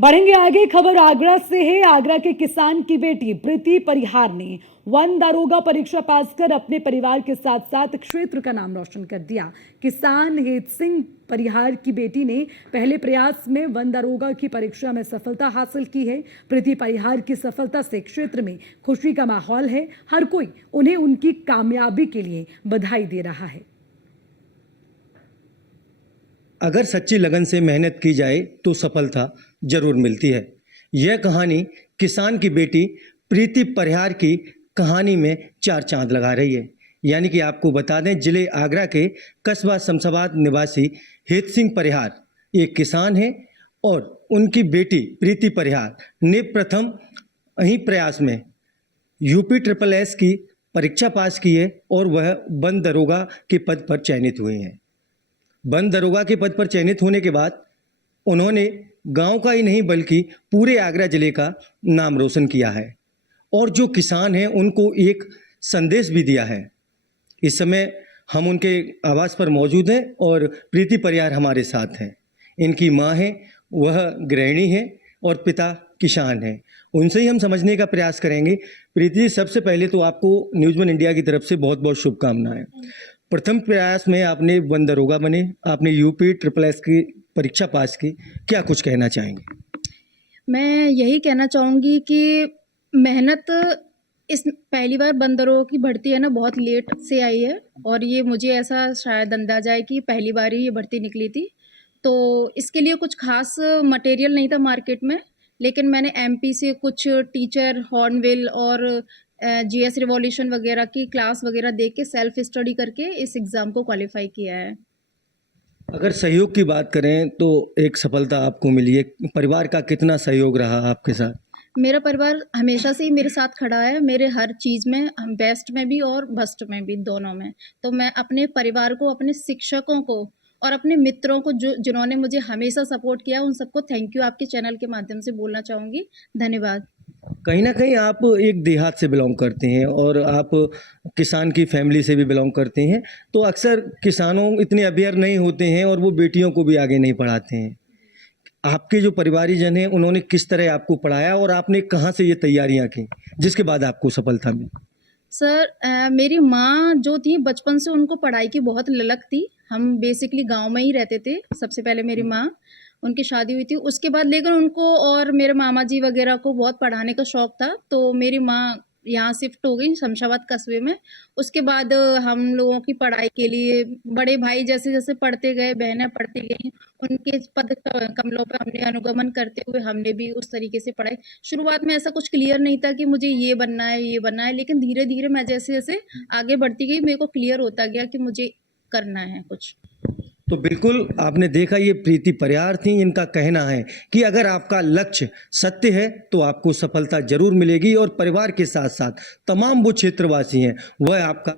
बढ़ेंगे आगे। खबर आगरा से है। आगरा के किसान की बेटी प्रीति परिहार ने वन दारोगा परीक्षा पास कर अपने परिवार के साथ साथ क्षेत्र का नाम रोशन कर दिया। किसान हेत सिंह परिहार की बेटी ने पहले प्रयास में वन दारोगा की परीक्षा में सफलता हासिल की है। प्रीति परिहार की सफलता से क्षेत्र में खुशी का माहौल है। हर कोई उन्हें उनकी कामयाबी के लिए बधाई दे रहा है। अगर सच्ची लगन से मेहनत की जाए तो सफलता जरूर मिलती है। यह कहानी किसान की बेटी प्रीति परिहार की कहानी में चार चांद लगा रही है। यानी कि आपको बता दें, जिले आगरा के कस्बा शमशाबाद निवासी हेत सिंह परिहार एक किसान हैं और उनकी बेटी प्रीति परिहार ने प्रथम ही प्रयास में यूपी ट्रिपल एस की परीक्षा पास की है और वह वन दरोगा के पद पर चयनित हुए हैं। वन दरोगा के पद पर चयनित होने के बाद उन्होंने गांव का ही नहीं बल्कि पूरे आगरा जिले का नाम रोशन किया है और जो किसान हैं उनको एक संदेश भी दिया है। इस समय हम उनके आवास पर मौजूद हैं और प्रीति परिहार हमारे साथ हैं। इनकी मां है, वह गृहिणी है और पिता किसान हैं। उनसे ही हम समझने का प्रयास करेंगे। प्रीति, सबसे पहले तो आपको न्यूज़ वन इंडिया की तरफ से बहुत बहुत शुभकामनाएं। प्रथम प्रयास में आपने वन दरोगा बने, आपने यूपी ट्रिपल एस की परीक्षा पास की, क्या कुछ कहना चाहेंगे? मैं यही कहना चाहूँगी कि मेहनत इस पहली बार वन दरोगा की भर्ती है ना, बहुत लेट से आई है और ये मुझे ऐसा शायद अंदाजा है कि पहली बार ही ये भर्ती निकली थी। तो इसके लिए कुछ खास मटेरियल नहीं था मार्केट में, लेकिन मैंने एमपी से कुछ टीचर, हॉर्नबिल और जीएस रिवॉल्यूशन वगैरह की क्लास वगैरह देख के सेल्फ स्टडी करके इस एग्ज़ाम को क्वालिफाई किया है। अगर सहयोग की बात करें तो एक सफलता आपको मिली है, परिवार का कितना सहयोग रहा आपके साथ? मेरा परिवार हमेशा से ही मेरे साथ खड़ा है, मेरे हर चीज़ में, हम बेस्ट में भी और वर्स्ट में भी, दोनों में। तो मैं अपने परिवार को, अपने शिक्षकों को और अपने मित्रों को जिन्होंने मुझे हमेशा सपोर्ट किया, उन सबको थैंक यू आपके चैनल के माध्यम से बोलना चाहूँगी। धन्यवाद। कहीं ना कहीं आप एक देहात से बिलोंग करते हैं और आप किसान की फैमिली से भी बिलोंग करते हैं, तो अक्सर किसानों इतने अवेयर नहीं होते हैं और वो बेटियों को भी आगे नहीं पढ़ाते हैं। आपके जो परिवारीजन हैं उन्होंने किस तरह आपको पढ़ाया और आपने कहाँ से ये तैयारियां की जिसके बाद आपको सफलता मिली? सर, मेरी माँ जो थी बचपन से उनको पढ़ाई की बहुत ललक थी। हम बेसिकली गांव में ही रहते थे। सबसे पहले मेरी माँ, उनकी शादी हुई थी, उसके बाद लेकिन उनको और मेरे मामा जी वगैरह को बहुत पढ़ाने का शौक था, तो मेरी माँ यहाँ शिफ्ट हो गई शमशाबाद कस्बे में। उसके बाद हम लोगों की पढ़ाई के लिए बड़े भाई जैसे जैसे पढ़ते गए, बहनें पढ़ती गई, उनके पद कमलों पे हमने अनुगमन करते हुए हमने भी उस तरीके से पढ़ाई। शुरुआत में ऐसा कुछ क्लियर नहीं था कि मुझे ये बनना है, ये बनना है, लेकिन धीरे धीरे मैं जैसे जैसे आगे बढ़ती गई मेरे को क्लियर होता गया कि मुझे करना है कुछ। तो बिल्कुल आपने देखा, ये प्रीति परिहार थी। इनका कहना है कि अगर आपका लक्ष्य सत्य है तो आपको सफलता जरूर मिलेगी और परिवार के साथ साथ तमाम वो क्षेत्रवासी हैं वह आपका